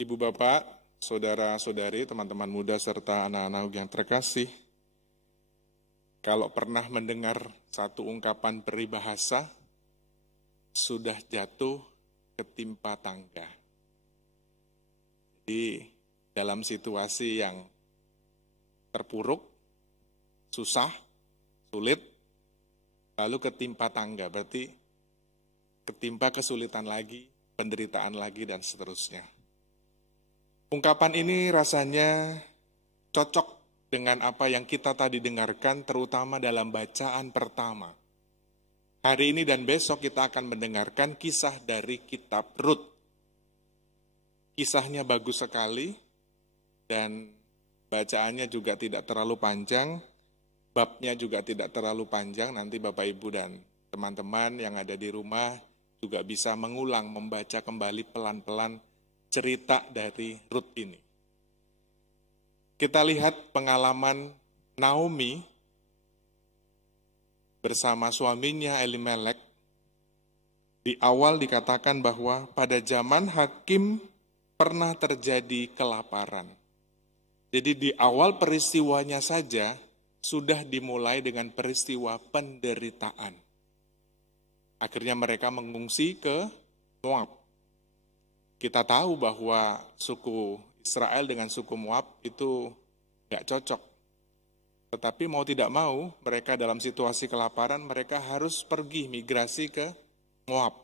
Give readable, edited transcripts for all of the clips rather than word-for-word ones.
Ibu bapak, saudara-saudari, teman-teman muda, serta anak-anak yang terkasih, kalau pernah mendengar satu ungkapan peribahasa, sudah jatuh ketimpa tangga. Jadi dalam situasi yang terpuruk, susah, sulit, lalu ketimpa tangga, berarti ketimpa kesulitan lagi, penderitaan lagi, dan seterusnya. Ungkapan ini rasanya cocok dengan apa yang kita tadi dengarkan, terutama dalam bacaan pertama. Hari ini dan besok kita akan mendengarkan kisah dari kitab Rut. Kisahnya bagus sekali, dan bacaannya juga tidak terlalu panjang, babnya juga tidak terlalu panjang. Nanti Bapak Ibu dan teman-teman yang ada di rumah juga bisa mengulang, membaca kembali pelan-pelan cerita dari Rut ini. Kita lihat pengalaman Naomi bersama suaminya Elimelek. Di awal dikatakan bahwa pada zaman Hakim pernah terjadi kelaparan. Jadi di awal peristiwanya saja sudah dimulai dengan peristiwa penderitaan. Akhirnya mereka mengungsi ke Moab. Kita tahu bahwa suku Israel dengan suku Moab itu nggak cocok. Tetapi mau tidak mau, mereka dalam situasi kelaparan, mereka harus pergi migrasi ke Moab.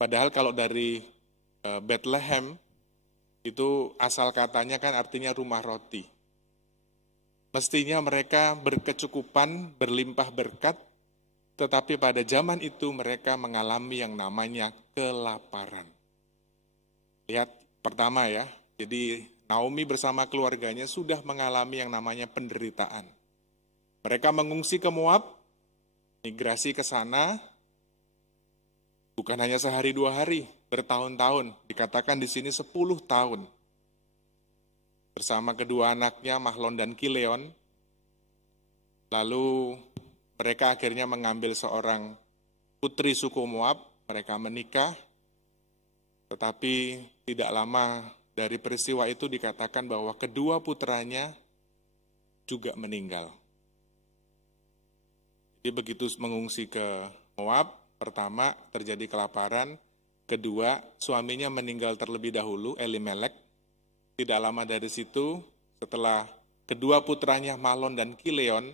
Padahal kalau dari Bethlehem, itu asal katanya kan artinya rumah roti. Mestinya mereka berkecukupan, berlimpah berkat, tetapi pada zaman itu mereka mengalami yang namanya kelaparan. Lihat pertama ya, jadi Naomi bersama keluarganya sudah mengalami yang namanya penderitaan. Mereka mengungsi ke Moab, migrasi ke sana, bukan hanya sehari dua hari, bertahun-tahun, dikatakan di sini 10 tahun. Bersama kedua anaknya Mahlon dan Kileon, lalu mereka akhirnya mengambil seorang putri suku Moab, mereka menikah, tetapi tidak lama dari peristiwa itu dikatakan bahwa kedua putranya juga meninggal. Jadi begitu mengungsi ke Moab, pertama terjadi kelaparan, kedua suaminya meninggal terlebih dahulu, Elimelek. Tidak lama dari situ, setelah kedua putranya Mahlon dan Kileon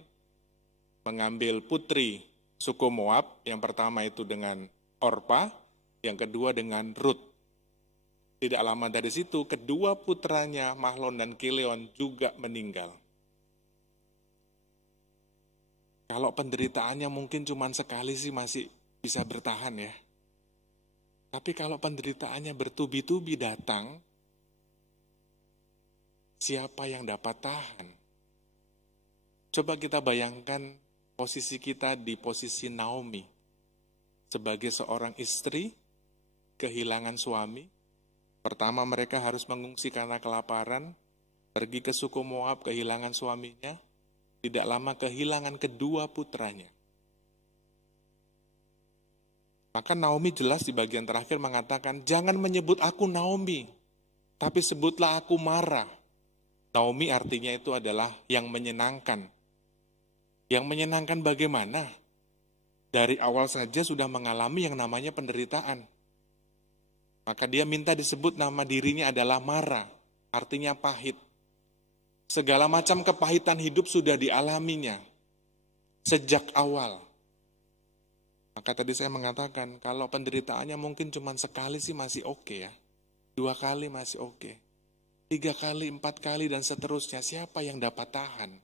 mengambil putri suku Moab, yang pertama itu dengan Orpa, yang kedua dengan Rut. Tidak lama dari situ, kedua putranya Mahlon dan Kileon juga meninggal. Kalau penderitaannya mungkin cuma sekali sih masih bisa bertahan ya. Tapi kalau penderitaannya bertubi-tubi datang, siapa yang dapat tahan? Coba kita bayangkan posisi kita di posisi Naomi. Sebagai seorang istri, kehilangan suami. Pertama mereka harus mengungsi karena kelaparan, pergi ke suku Moab, kehilangan suaminya, tidak lama kehilangan kedua putranya. Maka Naomi jelas di bagian terakhir mengatakan, jangan menyebut aku Naomi, tapi sebutlah aku Mara. Naomi artinya itu adalah yang menyenangkan. Yang menyenangkan bagaimana? Dari awal saja sudah mengalami yang namanya penderitaan. Maka dia minta disebut nama dirinya adalah Mara, artinya pahit. Segala macam kepahitan hidup sudah dialaminya sejak awal. Maka tadi saya mengatakan, kalau penderitaannya mungkin cuma sekali sih masih oke ya. 2 kali masih oke. 3 kali, 4 kali, dan seterusnya. Siapa yang dapat tahan?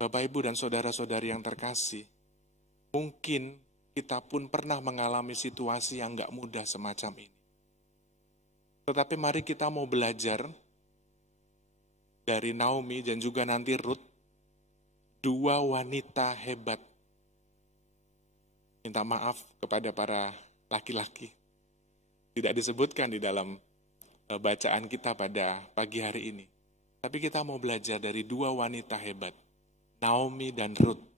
Bapak, Ibu, dan saudara-saudari yang terkasih, mungkin kita pun pernah mengalami situasi yang gak mudah semacam ini. Tetapi mari kita mau belajar dari Naomi dan juga nanti Rut, 2 wanita hebat. Minta maaf kepada para laki-laki. Tidak disebutkan di dalam bacaan kita pada pagi hari ini. Tapi kita mau belajar dari 2 wanita hebat, Naomi dan Rut.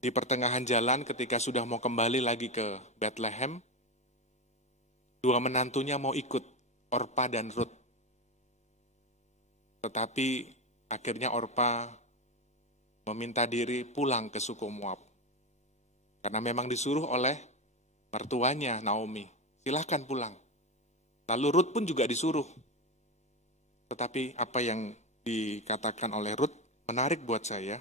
Di pertengahan jalan ketika sudah mau kembali lagi ke Bethlehem, dua menantunya mau ikut, Orpa dan Rut. Tetapi akhirnya Orpa meminta diri pulang ke suku Moab. Karena memang disuruh oleh mertuanya Naomi, silahkan pulang. Lalu Rut pun juga disuruh. Tetapi apa yang dikatakan oleh Rut menarik buat saya.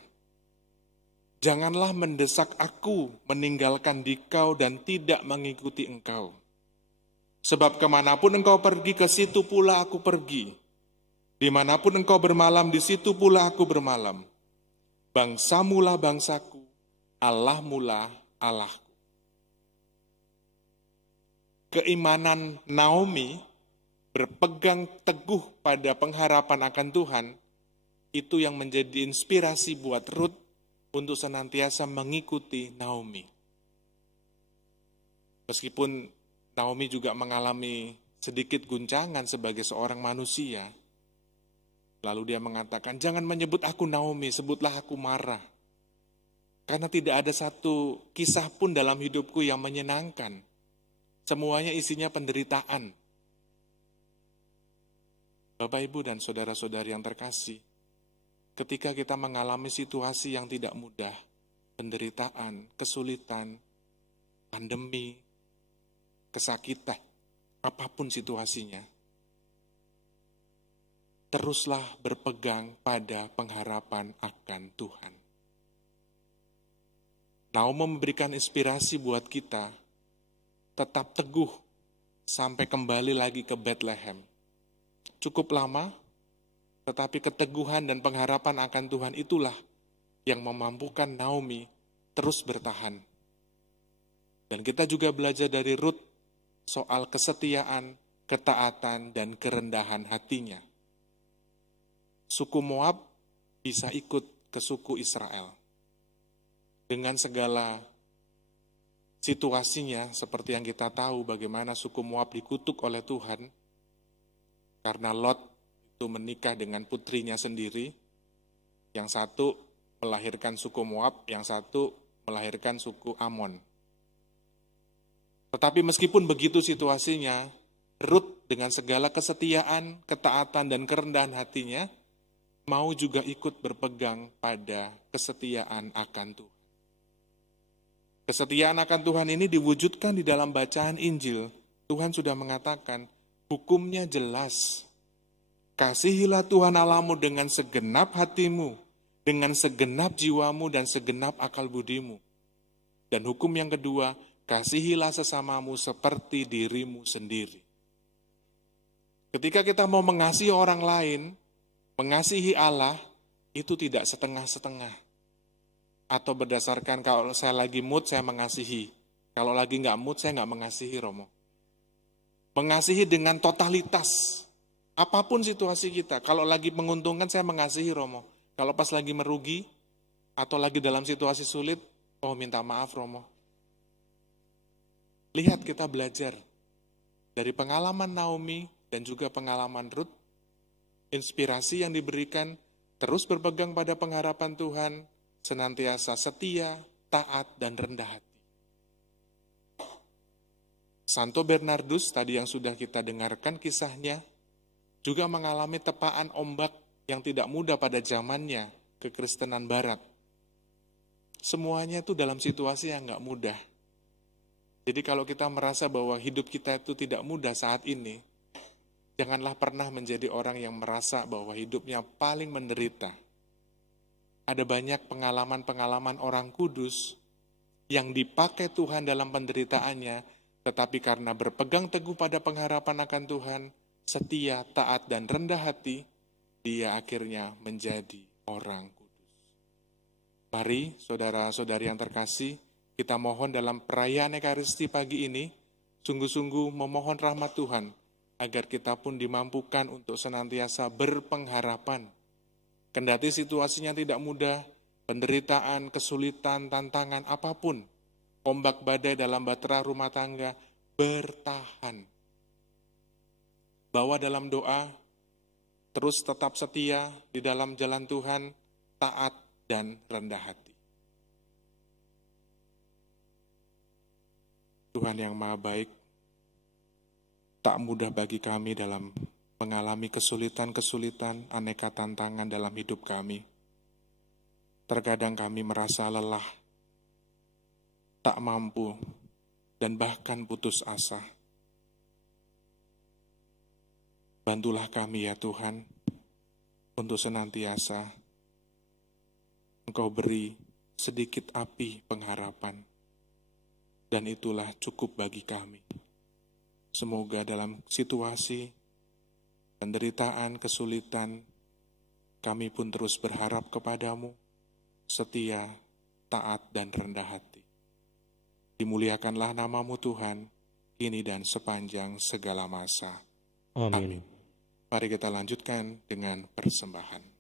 Janganlah mendesak aku meninggalkan dikau dan tidak mengikuti engkau. Sebab kemanapun engkau pergi, ke situ pula aku pergi. Dimanapun engkau bermalam, di situ pula aku bermalam. Bangsamulah bangsaku, Allahmulah Allahku. Keimanan Naomi berpegang teguh pada pengharapan akan Tuhan, itu yang menjadi inspirasi buat Rut untuk senantiasa mengikuti Naomi. Meskipun Naomi juga mengalami sedikit guncangan sebagai seorang manusia, lalu dia mengatakan, jangan menyebut aku Naomi, sebutlah aku Mara. Karena tidak ada satu kisah pun dalam hidupku yang menyenangkan. Semuanya isinya penderitaan. Bapak, Ibu, dan saudara-saudari yang terkasih, ketika kita mengalami situasi yang tidak mudah, penderitaan, kesulitan, pandemi, kesakitan, apapun situasinya, teruslah berpegang pada pengharapan akan Tuhan. Naomi memberikan inspirasi buat kita, tetap teguh sampai kembali lagi ke Bethlehem. Cukup lama, tetapi keteguhan dan pengharapan akan Tuhan itulah yang memampukan Naomi terus bertahan. Dan kita juga belajar dari Rut soal kesetiaan, ketaatan, dan kerendahan hatinya. Suku Moab bisa ikut ke suku Israel. Dengan segala situasinya, seperti yang kita tahu bagaimana suku Moab dikutuk oleh Tuhan, karena Lot itu menikah dengan putrinya sendiri, yang satu melahirkan suku Moab, yang satu melahirkan suku Amon. Tetapi meskipun begitu situasinya, Rut dengan segala kesetiaan, ketaatan, dan kerendahan hatinya, mau juga ikut berpegang pada kesetiaan akan Tuhan. Kesetiaan akan Tuhan ini diwujudkan di dalam bacaan Injil. Tuhan sudah mengatakan, hukumnya jelas. Kasihilah Tuhan Allahmu dengan segenap hatimu, dengan segenap jiwamu dan segenap akal budimu. Dan hukum yang kedua, kasihilah sesamamu seperti dirimu sendiri. Ketika kita mau mengasihi orang lain, mengasihi Allah, itu tidak setengah-setengah. Atau berdasarkan kalau saya lagi mood, saya mengasihi. Kalau lagi nggak mood, saya nggak mengasihi, Romo. Mengasihi dengan totalitas. Apapun situasi kita, kalau lagi menguntungkan saya mengasihi, Romo. Kalau pas lagi merugi, atau lagi dalam situasi sulit, oh minta maaf, Romo. Lihat, kita belajar dari pengalaman Naomi dan juga pengalaman Rut, inspirasi yang diberikan, terus berpegang pada pengharapan Tuhan, senantiasa setia, taat, dan rendah hati. Santo Bernardus, tadi yang sudah kita dengarkan kisahnya, juga mengalami tepaan ombak yang tidak mudah pada zamannya, kekristenan barat. Semuanya itu dalam situasi yang nggak mudah. Jadi kalau kita merasa bahwa hidup kita itu tidak mudah saat ini, janganlah pernah menjadi orang yang merasa bahwa hidupnya paling menderita. Ada banyak pengalaman-pengalaman orang kudus yang dipakai Tuhan dalam penderitaannya, tetapi karena berpegang teguh pada pengharapan akan Tuhan, setia, taat, dan rendah hati, dia akhirnya menjadi orang kudus. Mari, saudara-saudari yang terkasih, kita mohon dalam perayaan Ekaristi pagi ini, sungguh-sungguh memohon rahmat Tuhan, agar kita pun dimampukan untuk senantiasa berpengharapan. Kendati situasinya tidak mudah, penderitaan, kesulitan, tantangan, apapun, ombak badai dalam bahtera rumah tangga, bertahan. Bawa dalam doa, terus tetap setia di dalam jalan Tuhan, taat dan rendah hati. Tuhan yang Maha Baik, tak mudah bagi kami dalam mengalami kesulitan-kesulitan, aneka tantangan dalam hidup kami. Terkadang kami merasa lelah, tak mampu, dan bahkan putus asa. Bantulah kami ya Tuhan, untuk senantiasa Engkau beri sedikit api pengharapan, dan itulah cukup bagi kami. Semoga dalam situasi penderitaan, kesulitan, kami pun terus berharap kepadamu, setia, taat, dan rendah hati. Dimuliakanlah namamu Tuhan, kini dan sepanjang segala masa. Amin. Mari kita lanjutkan dengan persembahan.